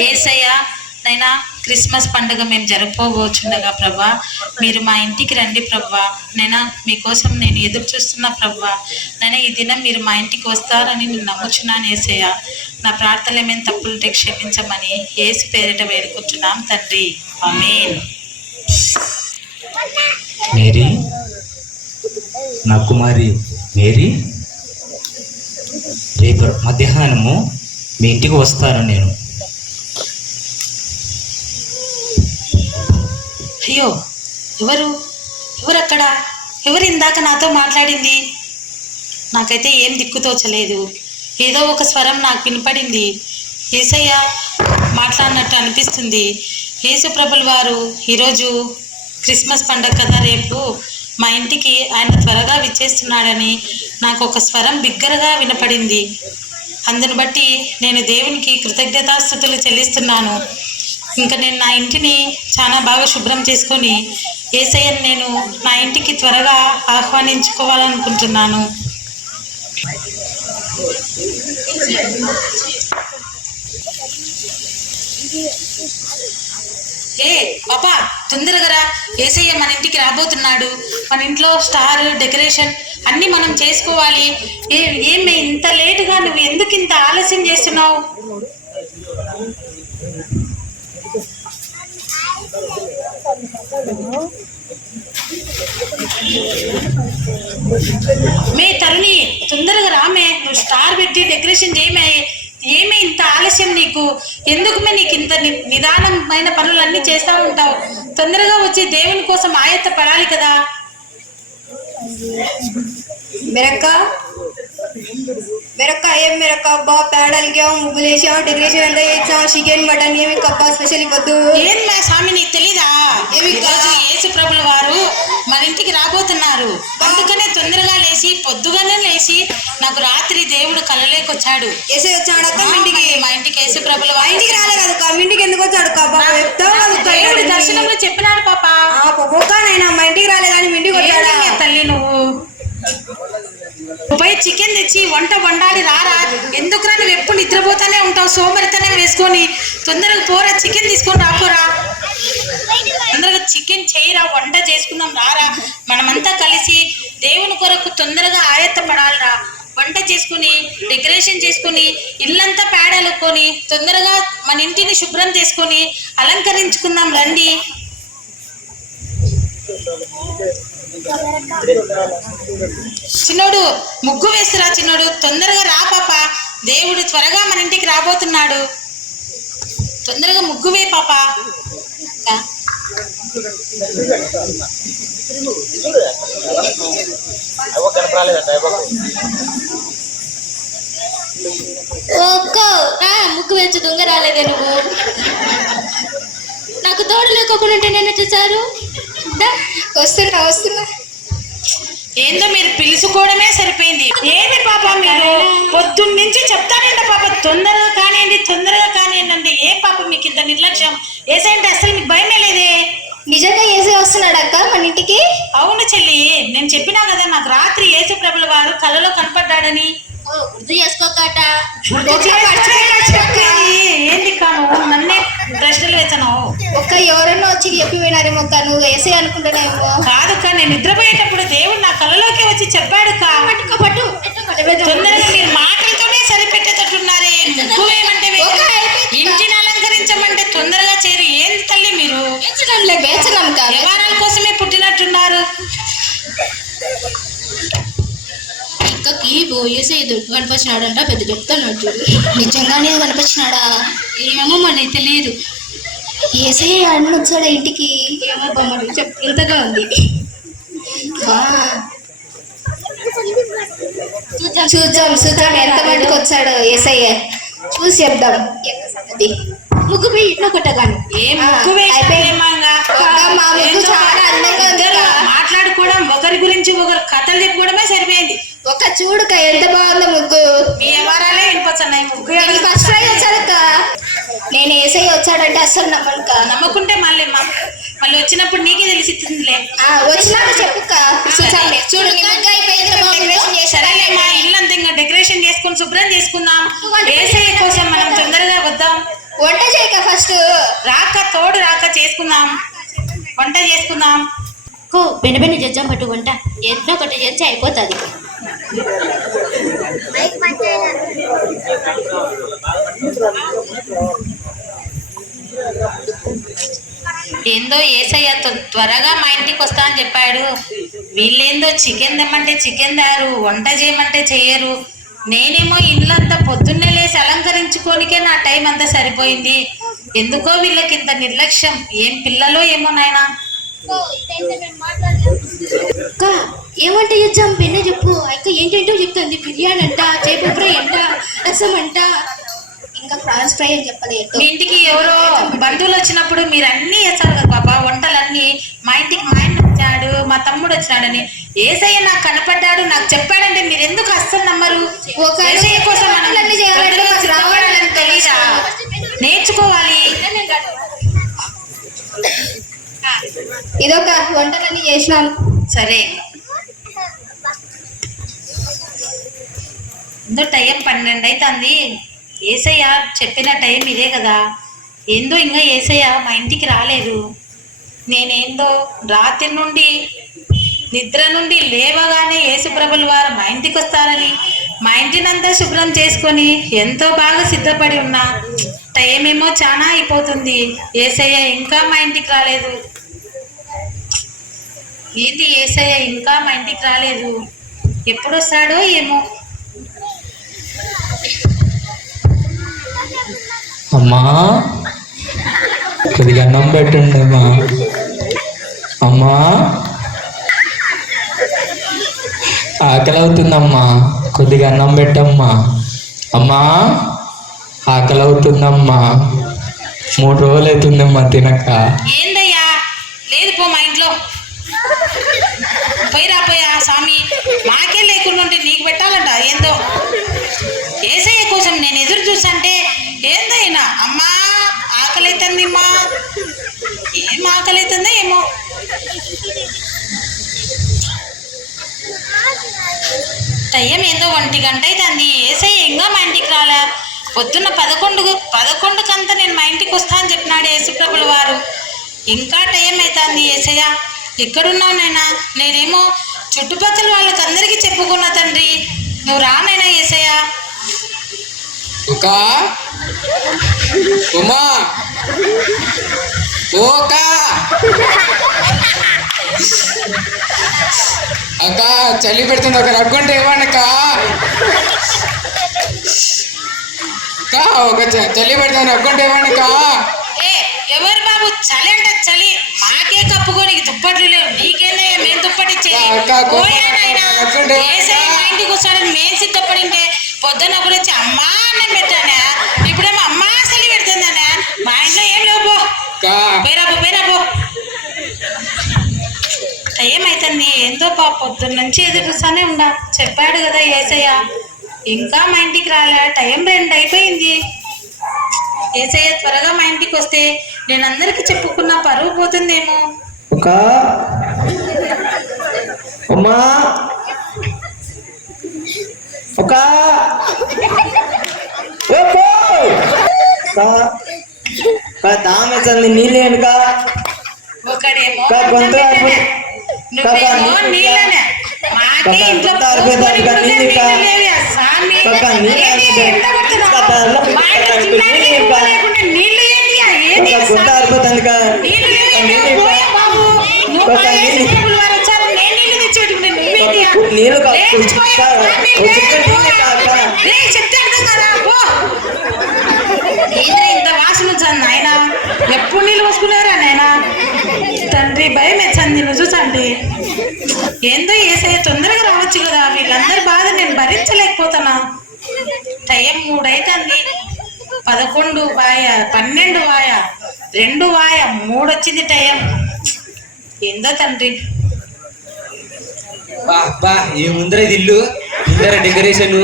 యేసయ్య నైనా క్రిస్మస్ పండుగ మేము జరుపుకోబోచుండగా ప్రభా మీరు మా ఇంటికి రండి ప్రభా. నైనా మీకోసం నేను ఎదురు చూస్తున్నా ప్రభా. నైనా ఈ దినం మీరు మా ఇంటికి వస్తారని నేను నమ్ముచున్నాను యేసయ్య. నా ప్రార్థనలు ఏమైనా తప్పులుంటే క్షమించమని యేసు పేరిట వేడుకుంటున్నాం తండ్రి, ఆమేన్. మేరీ, నా కుమారి మేరీ, రేపు మధ్యాహ్నము మీ ఇంటికి వస్తాను నేను. అయ్యో, ఎవరు అక్కడ? ఎవరు ఇందాక నాతో మాట్లాడింది? నాకైతే ఏం దిక్కుతోచలేదు. ఏదో ఒక స్వరం నాకు వినపడింది. యేసయ్య మాట్లాడినట్టు అనిపిస్తుంది. యేసు ప్రభుల వారు ఈరోజు క్రిస్మస్ పండుగ కదా, రేపు మా ఇంటికి ఆయన త్వరగా విచ్చేస్తున్నాడని నాకు ఒక స్వరం బిగ్గరగా వినపడింది. అందును బట్టి నేను దేవునికి కృతజ్ఞతాస్తుతులు చెల్లిస్తున్నాను. ఇంకా నేను నా ఇంటిని చాలా బాగా శుభ్రం చేసుకొని యేసయ్యను నేను నా ఇంటికి త్వరగా ఆహ్వానించుకోవాలనుకుంటున్నాను. పాపా, తొందరగా రా. యేసయ్య మన ఇంటికి రాబోతున్నాడు. మన ఇంట్లో స్టార్ డెకరేషన్ అన్నీ మనం చేసుకోవాలి. ఏమి ఇంత లేటుగా నువ్వు ఎందుకు ఇంత ఆలస్యం చేస్తున్నావు? మే తరుణి, తొందరగా రామే. నువ్వు స్టార్ పెట్టి డెకరేషన్ చేయమే. ఏమి ఇంత ఆలస్యం నీకు? ఎందుకు నీకు ఇంత నిదానమైన పనులన్నీ చేస్తూ ఉంటావు? తొందరగా వచ్చి దేవుని కోసం ఆయత్త పడాలి కదా. मेरा ये मेरा कब्बा पैडल गया हूँ मुगलेशा डेकोरेशन अंदर ये चा चिकन मटन ये मी कब्बा స్పెషల్ ఇవ్వద్దు. ఏం మా స్వామి నీకు తెలీదా? యేసు ప్రభుల వారు మన ఇంటికి రాబోతున్నారు. అందుకనే తొందరగా లేచి పొద్దుగానే లేచి నాకు రాత్రి దేవుడు కలలేకొచ్చాడు. యేసు వచ్చాడు అక్క ఇంటికి. మా ఇంటికి యేసు ప్రభుల వారు ఇంటికి రాలేదు కదా, ఇంటికి ఎందుకు వచ్చాడు? దేవుడి దర్శనంలో చెప్పినాడు పాప. పోకానైనా మా ఇంటికి రాలేదని ఇంటికి వచ్చాడా? తల్లి నువ్వు పోయి చికెన్ తెచ్చి వంట వండాలి రారా. ఎందుకురా నువ్వు ఎప్పుడు నిద్రపోతానే ఉంటావు సోమరితనం వేసుకొని? తొందరగా పోరా, చికెన్ తీసుకొని రాపోరా. తొందరగా చికెన్ చేయరా, వంట చేసుకుందాం రారా. మనమంతా కలిసి దేవుని కొరకు తొందరగా ఆయత్త పడాలిరా. వంట చేసుకుని డెకరేషన్ చేసుకుని ఇల్లంతా పేడలుకొని తొందరగా మన ఇంటిని శుభ్రం చేసుకొని అలంకరించుకుందాం రండి. చిన్నోడు ముగ్గు వేస్తురా. చిన్నోడు తొందరగా రా పాప. దేవుడు త్వరగా మన ఇంటికి రాబోతున్నాడు. తొందరగా ముగ్గు వే పాప. ముగ్గు వేసి దొంగ రాలేదే నువ్వు? నాకు తోడు లేకోకుండా నేను చూసారు. వస్తున్నా. ఏందో మీరు పిలుచుకోవడమే సరిపోయింది. ఏమి పాప మీరు పొద్దున్న నుంచి చెప్తానండి పాప, తొందరగా కానివ్వండి. ఏ పాప మీకు ఇంత నిర్లక్ష్యం? ఏసంటే అసలు మీకు భయమే లేదే? నిజంగా యేసు వస్తున్నాడు అక్క మన ఇంటికి? అవును చెల్లి, నేను చెప్పినా కదా నాకు రాత్రి యేసు ప్రభుల వారు కలలో కనపడ్డాడని. గుర్తు చేసుకోకట. ఏంది కాను నన్నే ప్రశ్నలు వేసాను. ఒక్క ఎవరన్నా వచ్చి చెప్పి పోయినారేమో అక్క, నువ్వు వేసే అనుకుంటున్నావేమో. కాదు కా, నేను నిద్రపోయేటప్పుడు దేవుడు నా కళ్ళలోకి వచ్చి చెప్పాడు కా. పట్టు తొందరగా మీరు మాటలతోనే సరిపెట్టేటట్టున్నారే. ముగ్గు వేయమంటే ఇంటిని అలంకరించమంటే తొందరగా చేరు. ఏంది తల్లి మీరు? వ్యవహారాల కోసమే పుట్టినట్టున్నారు. అక్కకి యేసయ్య కనిపించినాడంట, పెద్ద చెప్తున్నాడు చూడు. నిజంగానే కనిపించినాడా? ఏమో మరి తెలియదు. యేసయ్య అన్న వచ్చాడా ఇంటికి? ఏమో బొమ్మలు ఇంతగా ఉంది. చూద్దాం ఎంత మందికి వచ్చాడు యేసయ్య. చూసి చెప్దాం అది ముగ్గు పోయి ఇట్లా కొట్టగాను. ఏం ఆ, ముగ్గు అయిపోయింది. అక్క, మా ముగ్గు చాలా అందంగా ఉంది ఇద్దరు అక్క. మాట్లాడుకోవడం, ఒకరి గురించి ఒకరు కథలు చెప్పుకోవడమే సరిపోయింది. ఒక చూడుక ఎంత బాగుందో ముగ్గు. మీ వ్యవహారాలే వినిపోతున్నాయి. ముగ్గు నేను ఫస్ట్ ప్రైజ్ వచ్చాడక్క. నేను ఏసై వచ్చాడంటే అస్సలు నమ్మనుక. నమ్మకుంటే మళ్ళీ వచ్చినప్పుడు నీకే తెలిసిస్తుందిలే. వచ్చినాక చెప్పుక్క. చూడు నీ ముగ్గు అయిపోయింది, డెకరేషన్ చేశారా? సరేలే, మా ఇల్లు అంతా ఇంకా డెకరేషన్ చేసుకుని శుభ్రం చేసుకుందాం. ఏసయ్య కోసం మనం తొందరగా వద్దాం. వంట చేయక ఫస్ట్. తోడు రాక చేసుకుందాం, వంట చేసుకుందాం. బెన్న చేద్దాం పట్టు వంట. ఎన్నో ఒకటి చేస్తే అయిపోతుంది. ఏందో ఏసయ్య త్వరగా మా ఇంటికి వస్తా అని చెప్పాడు. వీళ్ళేందో చికెన్ తెమ్మంటే చికెన్ దారు, వంట చేయమంటే చెయ్యరు. నేనేమో ఇల్లంతా పొద్దున్నే లేసి అలంకరించుకోనికే నా టైం అంతా సరిపోయింది. ఎందుకో వీళ్ళకి ఇంత నిర్లక్ష్యం. ఏం పిల్లలో ఏమో నాయనా. అక్క ఏమంట చేద్దాం బెన్న చెప్పు. అక్క ఏంటంటో చెప్తుంది. బిర్యానీ అంట, చేపల ఫ్రై అంట, రసం అంట, ఇంకా ప్రాన్స్ ఫ్రై అని చెప్పలేదు. మీ ఇంటికి ఎవరో బంధువులు వచ్చినప్పుడు మీరు అన్నీ చేస్తారు కదా పాప, వంటలన్నీ. మా ఇంటికి మా ఆయన వచ్చాడు, మా తమ్ముడు వచ్చినాడని ఏసయ్య నాకు కనపడ్డాడు, నాకు చెప్పాడంటే మీరు ఎందుకు అస్సలు నమ్మరు? ఏసయ్య కోసం మనం రావాలని తెలీదా? నేర్చుకోవాలి. ఇదొక వంటలన్నీ చేసినాం. సరే, ఏందో టైం 12 అవుతుంది. ఏసయ్య చెప్పిన టైం ఇదే కదా. ఏందో ఇంకా ఏసయ్య మా ఇంటికి రాలేదు. నేనేందో రాత్రి నుండి నిద్ర నుండి లేవగానే యేసుప్రభుల వారు మా ఇంటికి వస్తారని మా ఇంటినంతా శుభ్రం చేసుకొని ఎంతో బాగా సిద్ధపడి ఉన్నా. టైం ఏమో చాలా అయిపోతుంది. ఏసయ్య ఇంకా మా ఇంటికి రాలేదు. ఏంటి ఏసయ్య ఇంకా మా ఇంటికి రాలేదు? ఎప్పుడు వస్తాడో ఏమో. అమ్మా, కొద్దిగా అన్నం పెట్టండి అమ్మా. అమ్మా, ఆకలి అవుతుందమ్మా, కొద్దిగా అన్నం పెట్టమ్మా. అమ్మా, ఆకలి అవుతుందమ్మా, 3 రోజులు అవుతుందమ్మా తినక. ఏందయ్యా? లేదు పో, మా ఇంట్లో పోయిరా స్వామి. మాకే లేకుండా ఉంటే నీకు పెట్టాలంట ఏందో. ఏసయ్య కోసం నేను ఎదురు చూసంటే ఏందైనా అమ్మా ఆకలి అవుతుంది. అమ్మా ఏం ఆకలి అవుతుందో ఏమో. టైం ఏందో 1 గంట అవుతుంది. ఏసయ్య ఇంకా మా ఇంటికి రాలే. పొద్దున్న 11కంతా నేను మా ఇంటికి వస్తా అని చెప్పినాడు యేసుప్రభుల వారు. ఇంకా టైం అవుతుంది. ఏసయ్య ఎక్కడున్నావు నాయనా? నేనేమో చుట్టుపక్కల వాళ్ళకి అందరికీ చెప్పుకున్నా తండ్రి, నువ్వు రానైనా ఏసయ్య. ఒక ఉమా ఓక అక్క చలి పెడుతుంది, ఒక రగ్గుంటే ఇవ్వండి అక్క. ఒక చలి పెడుతుంది, రగ్గుంటే ఇవ్వండి అక్క. ఎవరు బాబు చలి అంటే చలి? మాకే కప్పుకొని దుప్పట్లు లేవు, నీకేందయ్యా మేము దుప్పటిచ్చేది? మా ఇంటికి వస్తాడని మేము సిద్ధపడింటే పొద్దున్న కూడా వచ్చి అమ్మా అన్నం పెట్టానా, ఇప్పుడేమో అమ్మా చలి పెడుతుందనా? మా ఇంట్లో ఏం లేవు. పోయిరాబో. టైం అవుతుంది. ఏందో పొద్దున్న నుంచి ఎదురు చూస్తానే ఉండా. చెప్పాడు కదా ఏసయ్య, ఇంకా మా ఇంటికి రాలే. టైం 2 అయిపోయింది. ఏసయ్య త్వరగా మా ఇంటికి వస్తే నేను అందరికి చెప్పుకున్న పరువు పోతుందేమో. ఒక అమ్మా, ఒక దామెచ్చంది నీళ్ళు వెనుక ఒకడేమో గొంతు నువ్వేమో నీళ్ళనే. మాకే ఇంట్లో పోసుకొని కూడా నీళ్ళు లేవు. స్వామి ఎండ కొడుతున్నావు. మా ఇంట్లో తినడానికి కూడా లేకుండా నీళ్ళు ఏంటి? నీళ్ళు లేవు. పోయా బాబు, నువ్వు మా యేసుప్రభుల వారు వచ్చారు, నేను నీళ్ళు తెచ్చేట్టుకుంటే నువ్వేంటి? చెప్తే అర్థం కదా. ఇంత వాసన వచ్చాను నాయన. ఎప్పుడు నీళ్ళు పోసుకున్నారా నాయన? తండ్రి భయం ఎచ్చంది నువ్వు చూసండి. ఏందో ఏసయ్య తొందరగా రావచ్చు కదా. వీళ్ళందరి బాధ నేను భరించలేకపోతున్నా. టైం 3 అవుతుంది. 11 వాయ 12 వాయ 2 వాయ 3 వచ్చింది టైం. ఏందో తండ్రి. బా ఏముందర ఇది ఇల్లు, ముందర డెకరేషన్,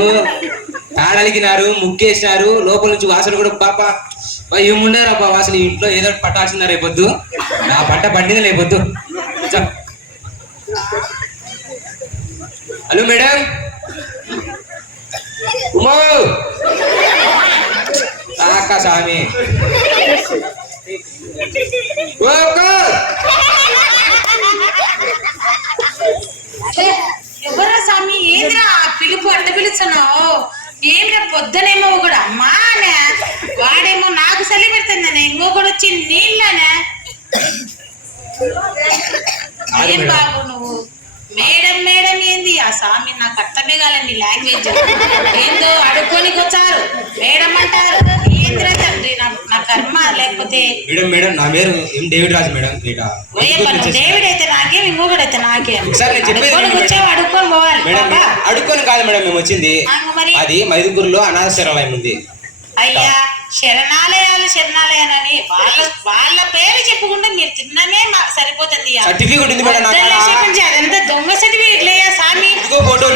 తాడలిగినారు, ముగ్గేసినారు, లోపల నుంచి వాసన కూడా పాపా ఏముండారు బా వాసన. ఇంట్లో ఏదో ఒకటి పట్టాల్సిందా రేపొద్దు. నా పంట పండింది రేపొద్దు. హలో మేడం, ఉమో అక్క స్వామి, ఎవరా స్వామి? ఏంద్రా పిలుపు అడ్డ పిలుస్తున్నావు? ఏంద్రా పొద్దునేమో ఒకడు అమ్మానే, వాడేమో నాకు చలి పెడుతుందనే, ఇంకొకడు వచ్చి నీళ్ళనే. ఏం బాబు నువ్వు మేడం మేడం ఏంది? ఆ స్వామి నాకు అర్థమే కాలండి లాంగ్వేజ్. ఏందో అడుక్కోనికి వచ్చారు మేడం అంటారు. ఏంద్రా తండ్రి నా కర్మ. లేకపోతే మేడం మేడం నా పేరు ఎం డేవిడ్ రాజు మేడం. డేవిడ్ అయితే నాకేం, ఇంకొకడైతే నాకేం. అడుక్కొని వచ్చావు అడుక్కొని పోవాలి. అడుక్కొని కాదు మేడం మేము వచ్చింది. మరి అది మైదుగురులో అనాథ శరణాలయం ఉంది. అయ్యా శరణాలయాలు శరణాలయాలని వాళ్ళ పేరు చెప్పుకుంటే మీరు తిన్నమే మాకు సరిపోతుంది. సర్టిఫికెట్ ఉంది మేడం. అదంతా దొంగ సర్టిఫికెట్లు అయ్యా స్వామి.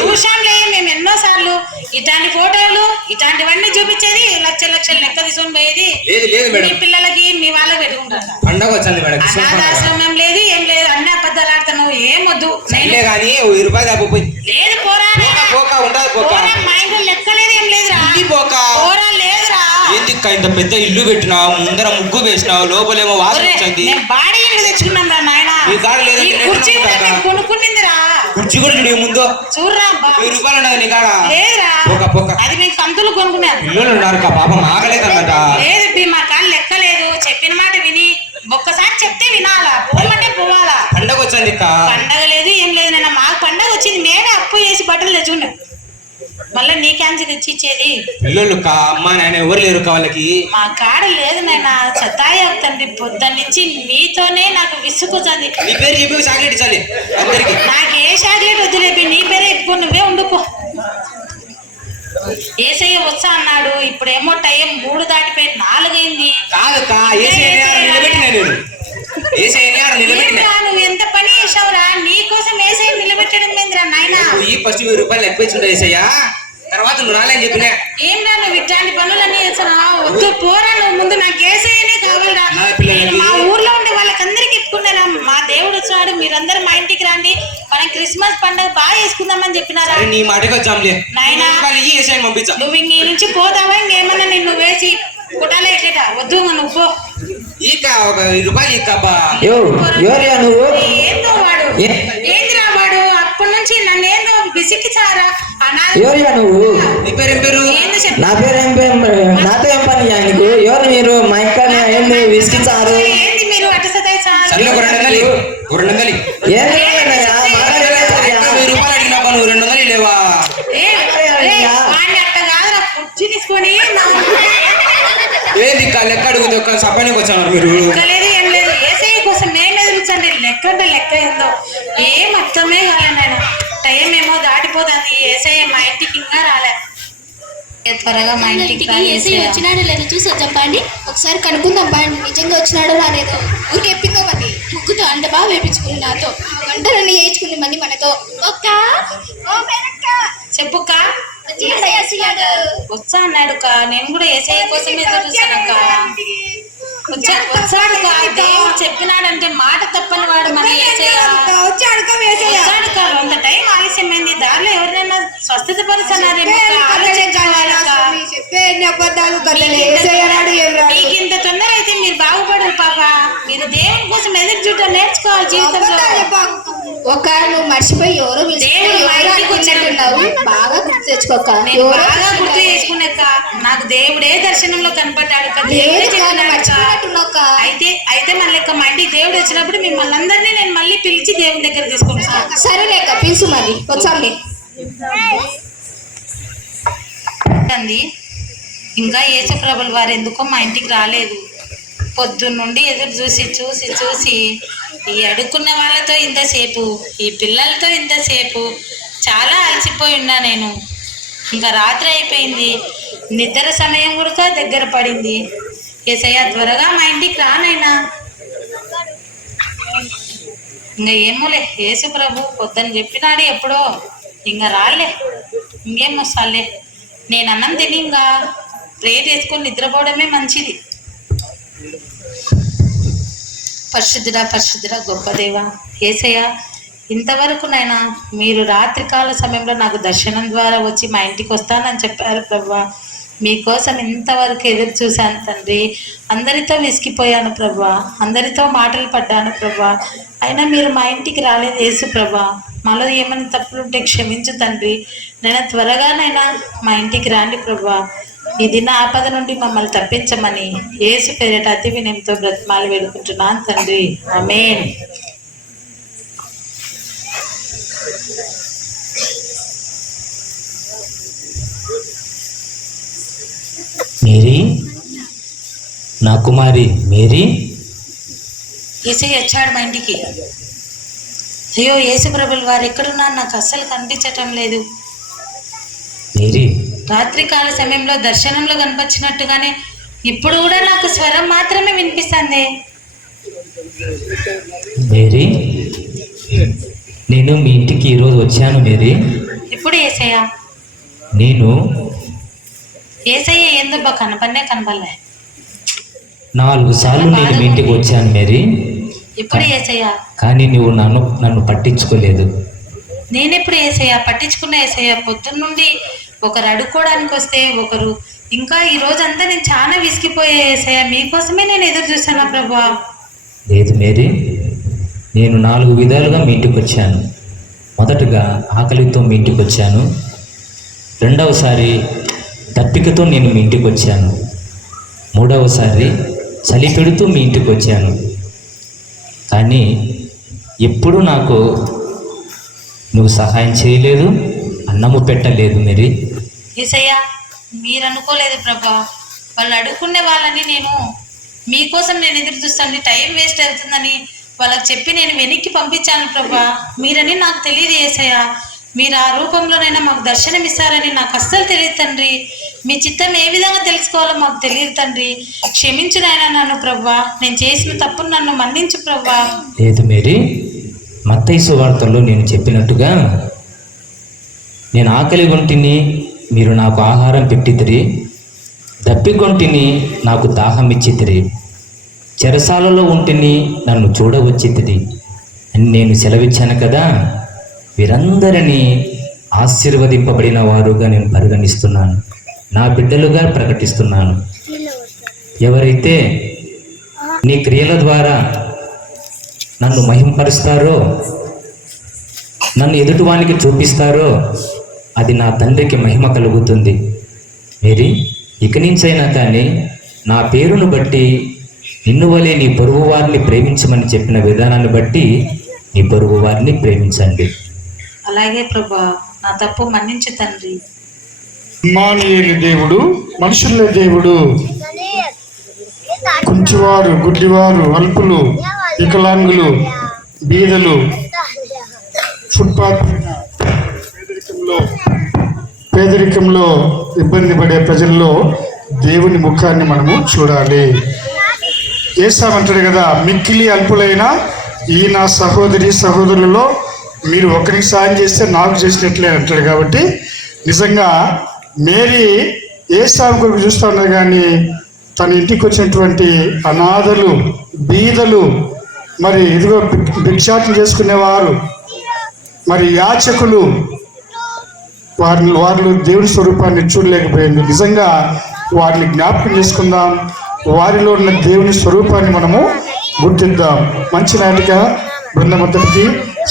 చూసాంలే మేము ఎన్నో సార్లు ఇట్లాంటి ఫోటోలు ఇట్లాంటివన్నీ చూపించేది, లక్షల లక్షలు లెక్క తీసుకొని పోయేది. లేదు మేడం, మీ పిల్లలకి మీ వాళ్ళకి పెట్టుకుంటారు. పండగ వచ్చింది మేడం. అనాథాశ్రమం లేదు ఏం లేదు, అన్ని అబద్ధాలు ఆడుతున్నావు. ఏమొద్దు కానీ 1000 రూపాయలు దాకపోయి లేదు పోరా మా ఇంట్లో లెక్క లేదు ఏం లేదురా. పోరా లేదురా. ఏంది ఇంత పెద్ద ఇల్లు పెట్టినావు, ముందర ముగ్గు వేసినావు, లోపలేమో వాసన వచ్చింది. బాడీ ఇల్లు తెచ్చుకున్నాం రా నాయన. కుర్చీ కొనుక్కునిందిరా. కుర్చీ కూడా చూడు ముందు చూడరా. 1000 రూపాయలు ఉన్నది నీ కాడ. లేదురా, అది మేము సంతులు కొనుక్కున్నాం. పిల్లలు ఉన్నారు పాపం ఆగలేదన్నట. లేదు మా కాళ్ళు లెక్క లేదు. చెప్పిన మాట విని ఒక్కసారి చెప్తే వినాలా, పోమంటే పోవాలా. పండగ వచ్చింది. పండగ లేదు ఏం లేదు నాయన. మాకు పండగ వచ్చింది, మేమే అప్పు చేసి బట్టలు తెచ్చుకున్నాం. మళ్ళీ నీ క్యాన్సీ తెచ్చి ఇచ్చేది. పిల్లలు అమ్మా నాయన ఎవరు లేరు వాళ్ళకి. మా కాడ లేదు నాయన. సతాయి అవుతుంది పొద్దున్న నుంచి. మీతోనే నాకు విసుగుతుంది. నీ పేరు చెప్పి చాక్లెట్ ఇచ్చాలి అందరికి. నాకు ఏ చాక్లెట్ వద్దులేపి, నీ పేరే ఎక్కువ, నువ్వే ఉండుకో. ఏసయ్య వచ్చా అన్నాడు. ఇప్పుడేమో టైం 3 దాటిపోయి 4 అయింది. నువ్వు ఎంత పని చేసావురా? నీ కోసం ఏసయ్య నిలబెట్టడం ఏంద్రా నాయనా? ఫస్ట్ 1000 రూపాయలు ఎక్కువ ఇచ్చుంటా ఏసయ్యా, తర్వాత నువ్వు రాలేని చెప్పినా. ఏం రా నువ్వు ఇట్లాంటి పనులన్నీ చేస్తున్నావు? వద్దు పోరా నువ్వు. ముందు నాకు ఏసయ్యనే కావాలరా. మా ఊర్లో ఉండే వాళ్ళకందరికి చెప్పుకున్నారా, మా దేవుడు వచ్చాడు, మీరందరూ మా ఇంటికి రండి, మనం క్రిస్మస్ పండుగ బాగా చేసుకుందామని చెప్పినారా? నీ మాటకి వచ్చాంలే నాయనా. పంపించా. నువ్వు ఇంక నుంచి పోతావా? ఇంకేమన్నా నిన్ను వేసి కుటాలే ఎట్లా? వద్దు నువ్వు పో. ఈక 1000 రూపాయలు ఈకబ్బా. నువ్వు ఏందో వాడు, ఏందిరా వాడు అప్పటి నుంచి నన్ను ఏందో విసిక్కిచారా. నువ్వు నీ పేరు ఏం పేరు? నా పేరు ఏం పేరు? నాతో ఏం పని నీకు? ఎవరు మీరు? మా ఇంకా ఏంది విసికించారు? ఏంది మీరు అటు సతాయి సరే 200 రూపాయలు అడిగినా నువ్వు 200 లేవా? వాడిని అట్ట కాదురా, కుర్చీ తీసుకొని ఏంది లెక్క అడుగుతుంది. ఒక సపానికి వచ్చాను మీరు. లేదు ఏం లేదు. ఏసఐ కోసం మేము ఎదురుచండి. లెక్క అంటే లెక్క ఏందో ఏం అర్థమే కాలే. నేను టైం ఏమో దాటిపోతుంది. ఏసఐ మా ఇంటికి ఇంకా రాలే. త్వరగా మా ఇంటికి ఏసీ వచ్చినాడో లేదో చూసి చెప్పండి. ఒకసారి కనుక్కుందాం బాండి, నిజంగా వచ్చినాడో రాలేదో. ఊరికి ఎప్పిందో మరి ముగ్గుతో అంత బాగా వేపించుకుంది నాతో. వంటలన్నీ వేయించుకుంది మళ్ళీ మనతో. చెప్పుక్క వచ్చా అన్నాడు. నేను కూడా ఏసఐ కోసం ఎదురు చూసానక్క. వచ్చాడు దేవుడు చెప్పినాడంటే మాట తప్పని వాడు మన వచ్చాడు కాదు. అంత టైం ఆలస్యమైంది. దారిలో ఎవరినైనా స్వస్థత పరుస్తున్నారేమో మీకు ఇంత తొందర అయితే మీరు బాగుపడరు పాప. మీరు దేవుని కోసం ఎదురు చూడటం నేర్చుకోవాలి జీవితంలో. నువ్వు మర్చిపోయి ఎవరో వచ్చినట్టున్నావు. బాగా గుర్తు తెచ్చుకోక. బాగా గుర్తు చేసుకున్నాక నాకు దేవుడే దర్శనంలో కనపడ్డాడు. అయితే మళ్ళీ మా ఇంటికి దేవుడు వచ్చినప్పుడు మిమ్మల్ని అందరినీ నేను మళ్ళీ పిలిచి దేవుని దగ్గర తీసుకుంటాను. సరే లేక పిలుసు మరి వచ్చాండి. ఇంకా యేసుప్రభుల వారు ఎందుకో మా ఇంటికి రాలేదు. పొద్దున్నుండి ఎదురు చూసి ఈ అడుక్కున్న వాళ్ళతో ఇంతసేపు, ఈ పిల్లలతో ఇంతసేపు చాలా అలసిపోయి ఉన్నా నేను. ఇంకా రాత్రి అయిపోయింది. నిద్ర సమయం కూడా దగ్గర పడింది. యేసయ్య త్వరగా మా ఇంటికి రానైనా. ఇంకా ఏమోలే, యేసు ప్రభు పొద్దుని చెప్పినాడు ఎప్పుడో, ఇంకా రాలే, ఇంకేం వస్తాలే. నేను అన్నం తిని ఇంకా ప్రేయర్ చేసుకొని నిద్రపోవడమే మంచిది. పరిశుద్ధుడా పరిశుద్ధుడా గొప్ప దేవా యేసయ్య, ఇంతవరకు నైనా మీరు రాత్రికాల సమయంలో నాకు దర్శనం ద్వారా వచ్చి మా ఇంటికి వస్తానని చెప్పారు ప్రభువా. మీకోసం ఇంతవరకు ఎదురు చూశాను తండ్రి. అందరితో విసిగిపోయాను ప్రభువా, అందరితో మాటలు పడ్డాను ప్రభువా. అయినా మీరు మా ఇంటికి రాలేదు యేసు ప్రభువా. మాలో ఏమైనా తప్పులుంటే క్షమించు తండ్రి. నేను త్వరగానైనా మా ఇంటికి రాండి ప్రభువా. ఈ దిన ఆపద నుండి మమ్మల్ని తప్పించమని యేసు పేరిట అతి వినయంతో బ్రతిమాలు వేడుకుంటున్నాను తండ్రి. ఆమేన్. మేరీ, నా కుమారి మేరీ. యేసయ్య వచ్చాడు మా ఇంటికి. అయ్యో యేసు ప్రభులు వారు ఎక్కడున్నారు? నాకు అస్సలు కనిపించటం లేదు. మేరీ, రాత్రికాల సమయంలో దర్శనంలో కనిపించినట్టుగానే ఇప్పుడు కూడా నాకు స్వరం మాత్రమే వినిపిస్తుంది. మేరీ, నేను మీ ఇంటికి ఈరోజు వచ్చాను మేరీ. ఇప్పుడు యేసయ్య నేను యేసయ్య ఎందుకు కనపడలే. 4 సార్లు నేను మీ ఇంటికి వచ్చాను మేరీ. ఇప్పుడు యేసయ్య కానీ నువ్వు నన్ను పట్టించుకోలేదు. నేనెప్పుడు యేసయ్య పట్టించుకున్న? యేసయ్య పొద్దున్న నుండి ఒకరు అడుక్కోవడానికి వస్తే ఒకరు, ఇంకా ఈ రోజంతా నేను చాలా విసిగిపోయే యేసయ్య. మీకోసమే నేను ఎదురు చూసాను ప్రభువా. లేదు మేరీ, నేను 4 విధాలుగా మీ ఇంటికి వచ్చాను. మొదటగా ఆకలితో మీ ఇంటికి వచ్చాను. రెండవసారి దప్పికతో నేను మీ ఇంటికి వచ్చాను. మూడవసారి చలి పెడుతూ మీ ఇంటికి వచ్చాను. కానీ ఎప్పుడు నాకు నువ్వు సహాయం చేయలేదు, అన్నము పెట్టలేదు మేరీ. యేసయ్య మీరు అనుకోలేదు ప్రభా. వాళ్ళు అడుక్కునే వాళ్ళని నేను మీకోసం నేను ఎదురు చూస్తాను, టైం వేస్ట్ అవుతుందని వాళ్ళకి చెప్పి నేను వెనక్కి పంపించాను ప్రభా. మీరని నాకు తెలియదు యేసయ్య. మీరు ఆ రూపంలోనైనా మాకు దర్శనం ఇస్తారని నాకు అస్సలు తెలియదు తండ్రి. మీ చిత్తం ఏ విధంగా తెలుసుకోవాలో మాకు తెలియదు తండ్రి. క్షమించు నాయనా నన్ను ప్రభా. నేను చేసిన తప్పును నన్ను మన్నించు ప్రభా. లేదు మేరీ, మత్తయి సువార్తలో నేను చెప్పినట్టుగా నేను ఆకలి గొంటిని, మీరు నాకు ఆహారం పెట్టితిరి. దప్పిగొంటిని, నాకు దాహం ఇచ్చితిరి. చెరసాలలో ఉంటిని, నన్ను చూడవచ్చితిరి అని నేను సెలవిచ్చాను కదా. వీరందరినీ ఆశీర్వదింపబడిన వారుగా నేను పరిగణిస్తున్నాను, నా బిడ్డలుగా ప్రకటిస్తున్నాను. ఎవరైతే నీ క్రియల ద్వారా నన్ను మహింపరుస్తారో, నన్ను ఎదుటివానికి చూపిస్తారో, అది నా తండ్రికి మహిమ కలుగుతుంది. మేరీ, ఇక నుంచైనా కానీ నా పేరును బట్టి నిన్ను వలె నీ పొరుగు వారిని ప్రేమించమని చెప్పిన విధానాన్ని బట్టి నీ పొరుగు వారిని ప్రేమించండి. అలాగే ప్రభా, నా తప్పు మన్నించు తండ్రి. ఇమ్మానుయేలు దేవుడు, మనుషుల దేవుడు. కుంటివారు, గుడ్డివారు, అల్పులు, వికలాంగులు, బీదలు, ఫుట్పాత్ పేదరికంలో ఇబ్బంది పడే ప్రజల్లో దేవుని ముఖాన్ని మనము చూడాలి. ఏసామంటాడు కదా, మిక్కిలి అల్పులైన ఈ నా సహోదరి సహోదరులలో మీరు ఒకరికి సాయం చేస్తే నాకు చేసినట్లే అంటాడు. కాబట్టి నిజంగా మేరీ ఏసాం కొరకు చూస్తూ ఉన్నారు, కానీ తన ఇంటికి వచ్చినటువంటి అనాథలు, బీదలు, మరి ఇదిగో భిక్షాటన చేసుకునేవారు, మరి యాచకులు, వారిలో దేవుని స్వరూపాన్ని చూడలేకపోయింది. నిజంగా వారిని జ్ఞాపకం చేసుకుందాం, వారిలో ఉన్న దేవుని స్వరూపాన్ని మనము గుర్తిద్దాం. మంచి నాటిక బృందమంతటికి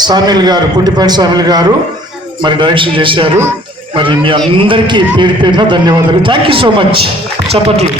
సామ్యుల్ గారు, పుట్టిపాటి సామ్యుల్ గారు మరి డైరెక్షన్ చేశారు. మరి మీ అందరికీ పేరు పేరున ధన్యవాదాలు. Thank you so much. చప్పట్లు.